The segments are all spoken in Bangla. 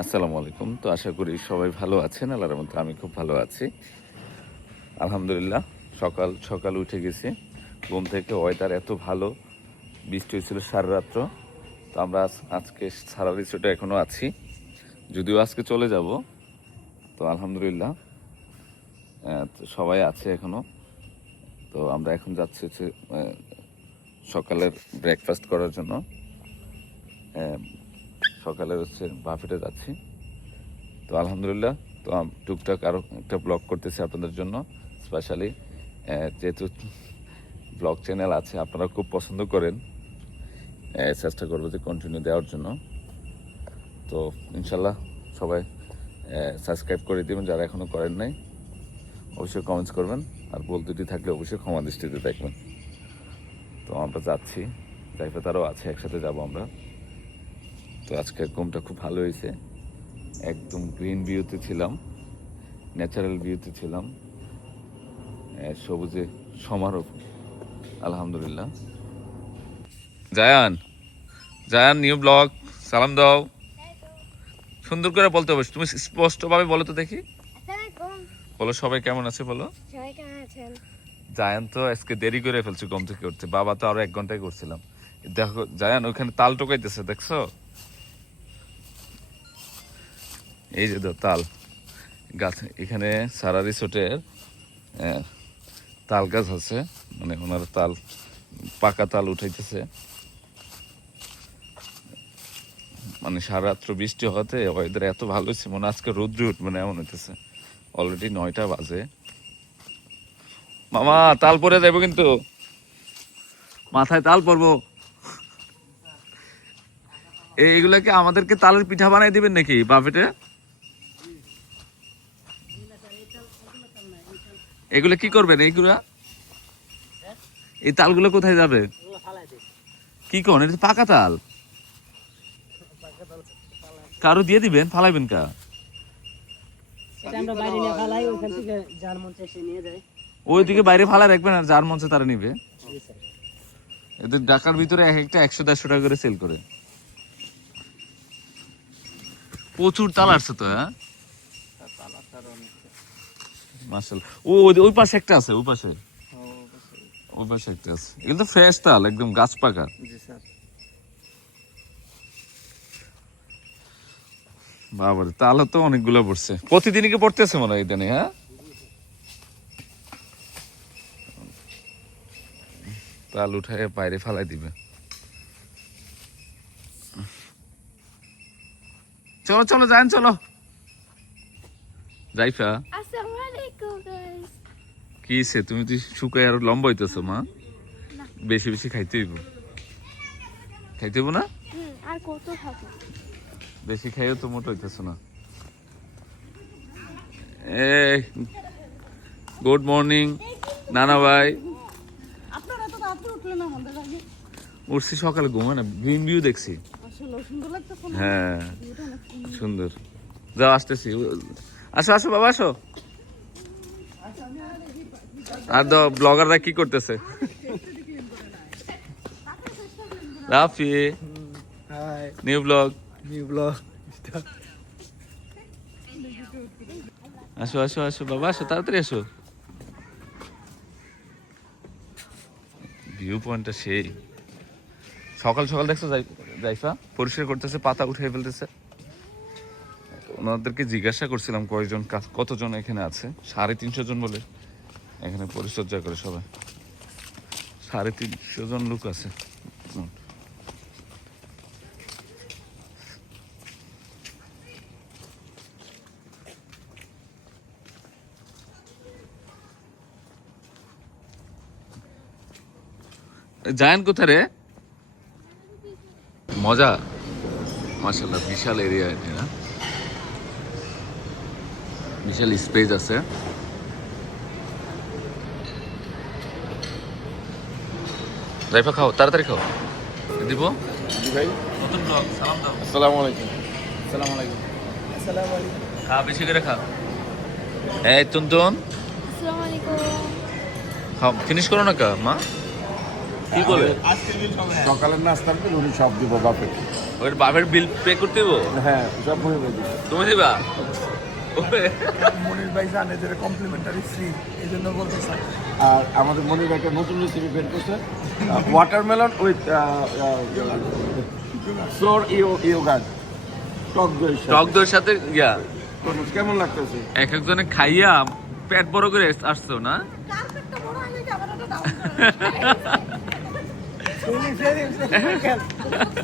আসসালামু আলাইকুম। তো আশা করি সবাই ভালো আছেন। আল্লাহর রহমতে আমি খুব ভালো আছি, আলহামদুলিল্লাহ। সকাল সকাল উঠে গেছি ঘুম থেকে। ওয়েদার এত ভালো, বৃষ্টি হয়েছিল সারা রাত্র। তো আমরা আজকে সারা রিসোর্টে এখনও আছি, যদিও আজকে চলে যাব। তো আলহামদুলিল্লাহ তো সবাই আছে এখনও। তো আমরা এখন যাচ্ছি হচ্ছে সকালের ব্রেকফাস্ট করার জন্য। সকালের হচ্ছে বাফেটে যাচ্ছি। তো আলহামদুলিল্লাহ, তো টুকটাক আরও একটা ব্লগ করতেছি আপনাদের জন্য স্পেশালি, যেহেতু ব্লগ চ্যানেল আছে আপনারা খুব পছন্দ করেন, চেষ্টা করবো যে কন্টিনিউ দেওয়ার জন্য। তো ইনশাল্লাহ সবাই সাবস্ক্রাইব করে দেবেন যারা এখনও করেন নাই, অবশ্যই কমেন্টস করবেন, আর ভুল ত্রুটি থাকলে অবশ্যই ক্ষমা দৃষ্টিতে দেখবেন। তো আমরা যাচ্ছি, জাইফা তারাও আছে, একসাথে যাব আমরা। তো আজকে ঘুমটা খুব ভালো হয়েছে, একদম গ্রিন ভিউতে ছিলাম, ন্যাচারাল ভিউতে ছিলাম, সবুজে সমারোহ, আলহামদুলিল্লাহ। জায়ান, জায়ান নিউ ব্লগ, সালাম দাও। সুন্দর করে বলতে হবে, তুমি স্পষ্টভাবে বলো তো দেখি। বলো সবাই কেমন আছে বলো। জায়ান তো আজকে দেরি করে ফেলছে ঘুম থেকে উঠতে, বাবা তো আরো 1 ঘন্টায় করছিলাম। দেখো জায়ান ওখানে তাল টোকাইতেছে, দেখছো? এই যে তাল গাছ, এখানে সারা রিসোর্টের তাল গাছ আছে, মানে ওনার তাল, পাকা তাল উঠাইতেছে। মানে সারা রাত্র বৃষ্টি হতে ওয়েদার এত ভালো হয়েছে, মনে আজকে রৌদ্র উঠবে না এমন হইতেছে। অলরেডি 9টা বাজে। মামা তাল পরে যাবো কিন্তু, মাথায় তাল পরবো। এইগুলাকে আমাদেরকে তালের পিঠা বানাই দিবেন নাকি বাফেটে? এগুলো কি করবেন? এইগুলা, এই তালগুলো কোথায় যাবে? কি কোন, এটা তো পাকা তাল। কারো দিয়ে দিবেন, ফালাইবেন কা? ওইদিকে বাইরে ফালাই রাখবেন, আর যার মঞ্চে তারা নিবে। এদের ঢাকার ভিতরে এক একটা 100-150 টাকা করে সেল করে। প্রচুর তাল আসছে তো। হ্যাঁ মাশাআল্লাহ। ওই পাশে একটা আছে, ওই পাশে একটা আছে। এগুলো তো ফ্রেশ তাল, একদম গাছ পাকা। বাবারে, তাল তো অনেকগুলো পড়ছে, প্রতিদিনই কি পড়তেছে মনে হয় ইদানি। হ্যাঁ তাল উঠায় বাইরে ফালাই দিবে। চলো চলো যান, চলো। জাইফা কি সে, তুমি তো শুকাই আরো লম্বা হইতেছো মা। বেশি বেশি খাইতে হইব, না? আর কত খাবো? বেশি খাইও তো মোটা হইতেছো না। এই গুড মর্নিং নানা ভাই। আপনারা তো রাতে উঠলেন আমাদের আগে। উঠছি সকালে, ঘুমা না, গ্রিন ভিউ দেখছি। আসলে সুন্দর লাগতেছে না? হ্যাঁ সুন্দর। যাও আসতেছি, আসো আসো বাবা আসো। আর তো ব্লগাররা কি করতেছে? Rafi new blog. আসো আসো আসো বাবা, আসো তাড়াতাড়ি আসো। ভিউ পয়েন্টটা সেই। সকাল সকাল দেখছো জাইফা পরিষ্কার করতেছে, পাতা উঠে ফেলতেছে। ওনাদেরকে জিজ্ঞাসা করছিলাম কয়েকজন, কতজন এখানে আছে। 350 জন বলে এখানে পরিচর্যা করে সবাই। 350 জন লোক আছে। জায়ান কোথায় রে? মজা, মাশাআল্লাহ বিশাল এরিয়া এটা না, বিশাল স্পেস আছে। জাইফা খাও, তাড়াতাড়ি খাও, দিব ভাই। নতুন ব্লগ, সালাম দাও। আসসালামু আলাইকুম। আসসালামু আলাইকুম। আসসালামু আলাইকুম। খা, বেশি করে খা। এই তুনতুন আসসালামু আলাইকুম। খাও, ফিনিশ করো না কা মা। কি বলে সকালের নাস্তার বিল উনি সব দিব বাপের। ওর বাপের বিল পে করতে দেবো? হ্যাঁ সব মনে দিবে। তুমি দিবা? ওরে, মনির ভাই জানে যে কমপ্লিমেন্টারি ফ্রি, এই জন্য বলতে চাই। আর আমাদের মনির একটা নতুন রেসিপি বের করছে, ওয়াটারমেলন উইথ ফ্লোর ইয়োগার্ট, টক দই। টক দইয়ের সাথে ইয়া কেমন লাগতেছে? এক একজনে খাইয়া পেট বড় করে আসছো না? কার পেটটা বড় হয়ে গেছে আবার একটা ডাউন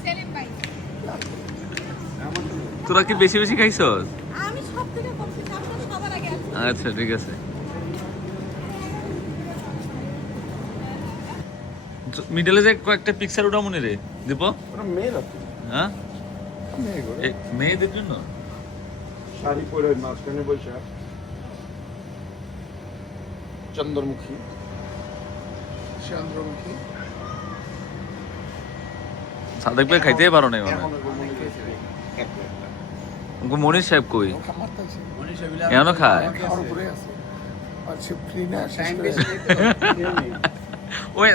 সেলিম ভাই তোরা কি বেশি বেশি খাইছস? আমি সব থেকে করছি আপনারা সবার আগে আছি। আচ্ছা ঠিক আছে। মিডলে যে কয়েকটা পিকচার ওটা মনে রে দিব? ওরা মেয়ের আছে, হ্যাঁ মেয়ে গো। মেয়েদের জন্য শাড়ি পরে মাঝখানে বসে চন্দ্রমুখী। সাদেক ভাই খাইতেই পারো নাই মানে। মনির সাহেব কই? এখনো খায়? ওই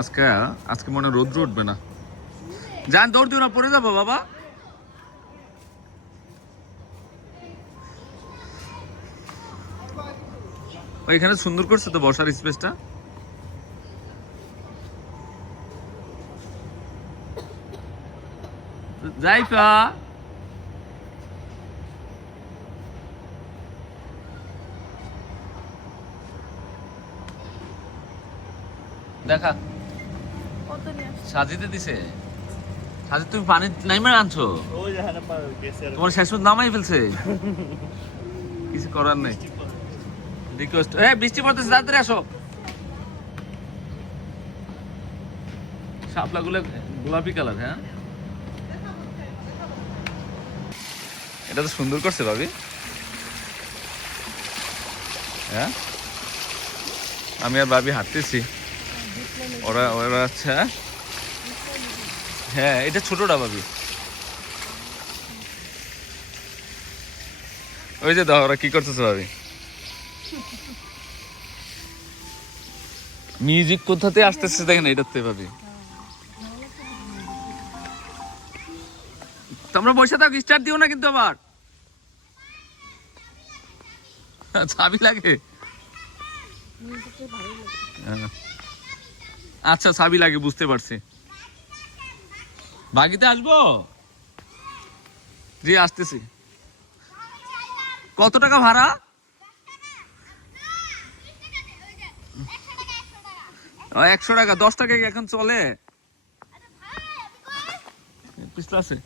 আজকে আজকে মনে হয় রোদ্র উঠবে না। যান দৌড় দিও না, পড়ে যাবো বাবা। এখানে সুন্দর করছে তো বসার স্পেসটা। যাইফা দেখা কত নিয়ে আসছে? সাজিতে দিছে। সাজি তুমি পানি নাইমে আনছো, তোমার শেষ পর্যন্ত নামাই ফেলছে। কিছু করার নেই। রিকোয়েস্ট, বৃষ্টি পড়তেছে, তাড়াতাড়ি আসো। শাপলাগুলো গোলাপি কালার। হ্যাঁ এটা তো সুন্দর করছে ভাবি। হ্যাঁ আমি আর ভাবি হাঁটতেছি, ওরা ওরা আচ্ছা। হ্যাঁ এটা ছোটটা ভাবি। ওই যে দাও ওরা কি করতেছে ভাবি। মিউজিক কোথাতে আসতেছে দেখেন এটাতে ভাবি। তোমরা বসে থাকো, স্টার্ট দিও না কিন্তু আবার। চাবি লাগে? আচ্ছা চাবি লাগে, বুঝতে পারছি। বাগিতে আসবো? জি আসতেছি। কত টাকা ভাড়া? ও, 100 টাকা। 10 টাকা কি এখন চলে? পিছলা আছে।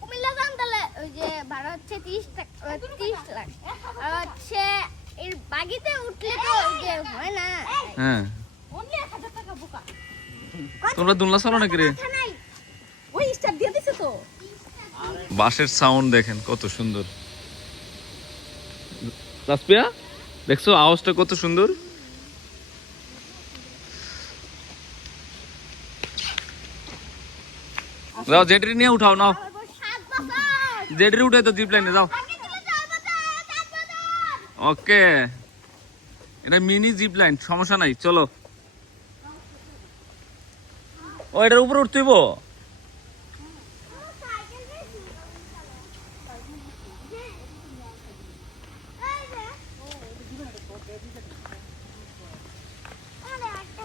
কুমিল্লা যান তাহলে ওই যে ভাড়া হচ্ছে 30 লাখ। আর হচ্ছে এর বাগিতে উঠলে তো ওই যে হয় না। হ্যাঁ অনলি 1000 টাকা বোকা। তোমরা দুলনা চালো নাকি রে? কথা নাই। ওই স্টার দিয়ে দিছে তো। বাঁশের সাউন্ড দেখেন কত সুন্দর। রাসপিয়া দেখছো আওয়াজটা কত সুন্দর। যাও জেটরি নিয়ে উঠাও নাও। 7 বছর জেটরি উঠে তো জিপ লাইনে যাও। বাকি ছিল 4 বছর 7 বছর। ওকে এটা মিনি জিপ লাইন, সমস্যা নাই, চলো। ও এটার উপরে উঠতে হইব।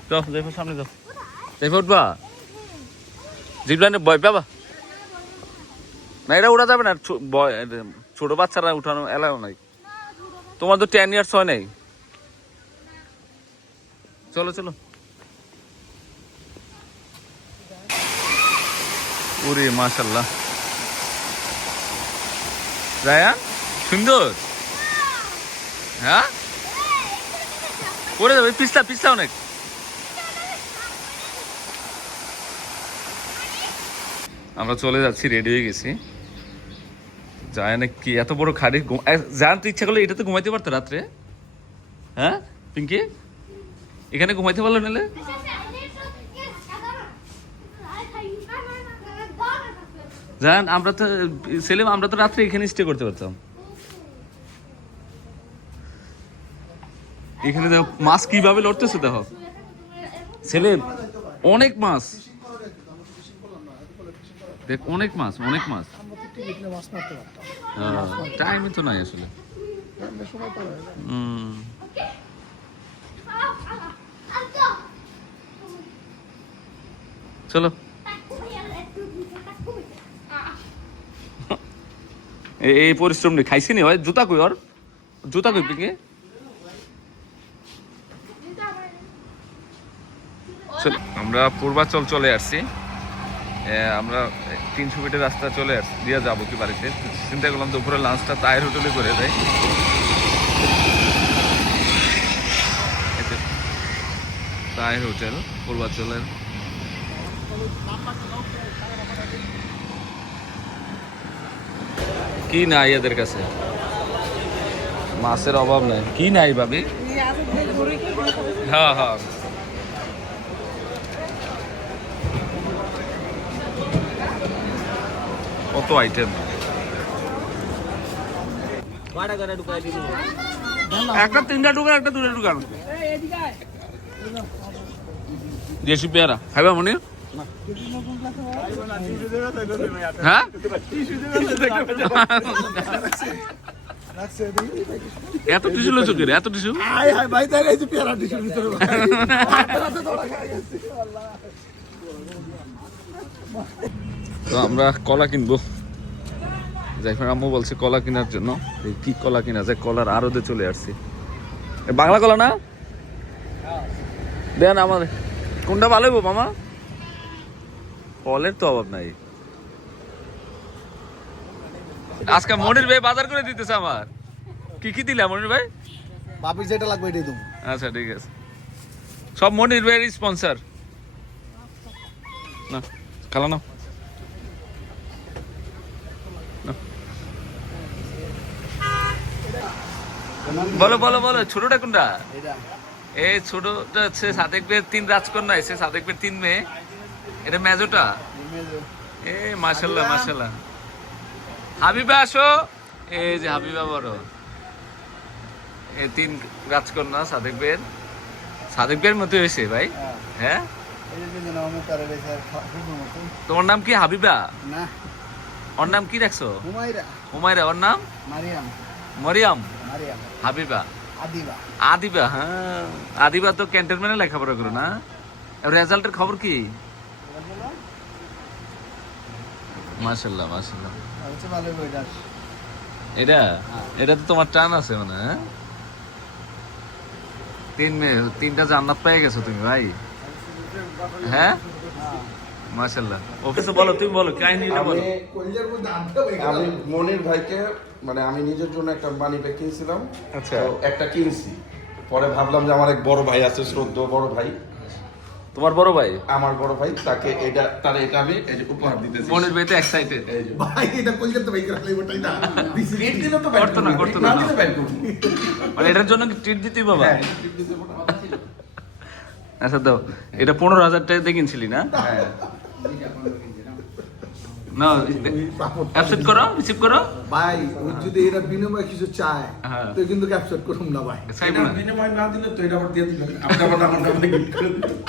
যাও যাইফা সামনে যাও। যাইফা উঠবা? জিপ লাইনে ভয় পাবা না, এটা উঠা যাবে না। ছোট বাচ্চারা উঠানো এলাও নাই। তোমার তো 10 ইয়ার্স হয় নাই। চলো চলো। ওরে মাশাআল্লাহ, রায়ান সুন্দর। হ্যাঁ পড়ে যাবে, পিছলা পিছলা অনেক। আমরা চলে যাচ্ছি, রেডি হয়ে গেছি। যায় না কি এত বড় খাড়ি। জান তো ইচ্ছা করলে এটাতে ঘুমাইতে পারতো রাত্রে। হ্যাঁ পিঙ্কি এখানে ঘুমাইতে পারলো নালে? জান আমরা তো সেলিম, আমরা তো রাত্রে এখানে স্টে করতে পারতাম। এখানে দেখো মাছ কিভাবে লড়তেছে, দেখো ছেলে অনেক মাছ, দেখ অনেক মাছ, অনেক মাছ। টাইমই তো নাই আসলে। চলো এই পরিশ্রম নেই, খাইছি নি হয়। জুতা কই ওর, জুতা কই পিকে? আমরা পূর্বাচল চলে আসছি, আমরা 300 ফিটের রাস্তা চলে আসছি দিয়ে যাবো কি বাড়িতে। চিন্তা করলাম দুপুরে লাঞ্চটা তায়ের হোটেলে করে দেয়। তায়ের হোটেল পূর্বাচলের। কি নাই এদের কাছে, মাছের অভাব নাই। কি নাই ভাবি? হ্যাঁ হ্যাঁ, কত আইটেম। একটা 3টা টুকা, একটা 2টা টুকা। দেশি পেয়ারা খাইবা মনে? হ্যাঁ এত টিস্যু লো চোখের, এত টিস্যু। তো আমরা কলা কিনবো, যাইফার আম্মু বলছে কলা কেনার জন্য। কি কলা কিনা যায়, কলার আড়তে চলে আসছি। বাংলা কলা না দেন আমার, কোনটা ভালো হইব মামা? ফলের তো অভাব নাই। আজকে মনির ভাই বাজার করে দিতেছে আমার। কি কি দিলা মনির ভাই? বাপির যেটা লাগবে এটাই দেবো। আচ্ছা ঠিক আছে, সব মনির ভাইয়ের স্পন্সর। না খালা না, বলো বলো বলো, ছোটটা কোনটা? এই ছোটটা হচ্ছে সাদেক ভাইয়ের 3 রাজকন্যা, এসে সাদেক ভাইয়ের 3 মেয়ে। এটা মেজোটা। এ মাশাআল্লাহ মাশাআল্লাহ। হাবিবা আসো, এই যে হাবিবা বড়। এই 3 রাজকন্যা সাদেক ভাইয়ের। সাদেক ভাইয়ের মতো হয়েছে ভাই। হ্যাঁ তোমার নাম কি? হাবিবা না, ওর নাম কি রাখছো? হুমায়রা। হুমায়রা, ওর নাম মারিয়াম। মরিয়াম। মারিয়াম। হাবিবা, আদিবা। আদিবা। হ্যাঁ আদিবা তো ক্যান্টনমেন্টে লেখাপড়া করো না? রেজাল্টের খবর কি? মাশাআল্লাহ মাশাআল্লাহ। এটা এটা তো তোমার টান আছে মানে। হ্যাঁ 3 মেয়ে, 3টা জান্নাত পেয়ে গেছো তুমি ভাই। হ্যাঁ মাশাআল্লাহ। অফিসে বলো, তুমি বলো কাহিনীটা বলো। আমি মনির ভাইকে মানে আমি নিজের জন্য একটা মানি ব্যাগ কিনছিলাম। আচ্ছা। তো একটা কিনছি, পরে ভাবলাম যে আমার এক বড় ভাই আছে, শ্রদ্ধেয় বড় ভাই, তোমার বড় ভাই, আমার বড় ভাই, তাকে এটা আমি এই যে উপহার দিতেছি। মনির ভাই তো এক্সাইটেড। এই যে ভাই এটা কলকাতা বাইক রাখলে ওটাই না। ট্রিট দিলে তো করতো না, করতো না। দিলে ব্যাগ করব। মানে এটার জন্য কি ট্রিট দিতেই বাবা? হ্যাঁ, ট্রিট দিতে বড়। আচ্ছা দাও, এটা 15,000 টাকা দিয়ে কিনছিলি না? হ্যাঁ। না অ্যাকসেপ্ট করো, রিসিভ করো। ভাই ও যদি এরা বিনিময়ে কিছু চায় হ্যাঁ। তো কিন্তু ক্যাপচার করুম না ভাই। চাই না। বিনিময় না দিলে তো এটা আবার দিয়ে দিবেন। আপনি আবার আমার নামে গিফট করে দিবেন।